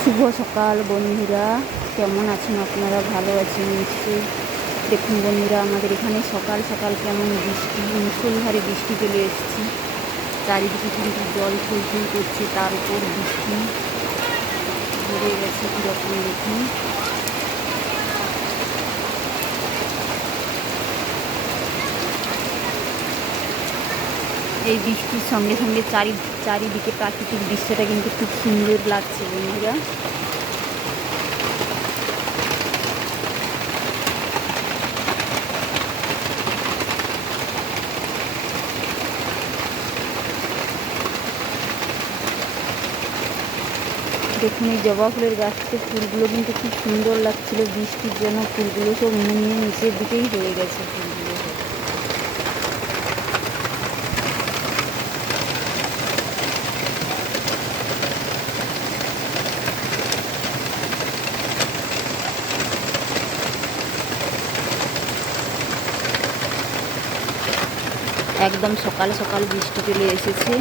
শুভ সকাল বন্ধুরা, কেমন আছেন আপনারা? ভালো আছেন নিশ্চয়ই। দেখুন বন্ধুরা, আমাদের এখানে সকাল সকাল কেমন বৃষ্টি, মুষলধারে বৃষ্টি চলে এসেছি। চারিদিকে কিন্তু জল ফুলফুল করছে, তার উপর বৃষ্টি ভরে গেছে কীরকম দেখুন। এই বৃষ্টির সঙ্গে সঙ্গে চারিদিকে প্রাকৃতিক দৃশ্যটা কিন্তু খুব সুন্দর লাগছে বন্ধুরা। দেখুন এই জবা ফুলের গাছতে ফুলগুলো কিন্তু খুব সুন্দর লাগছিল। বৃষ্টির জন্য ফুলগুলো সব নুয়ে নিচের দিকেই হয়ে গেছে ফুলগুলো। একদম সকাল সকাল বৃষ্টি চলে এসেছে।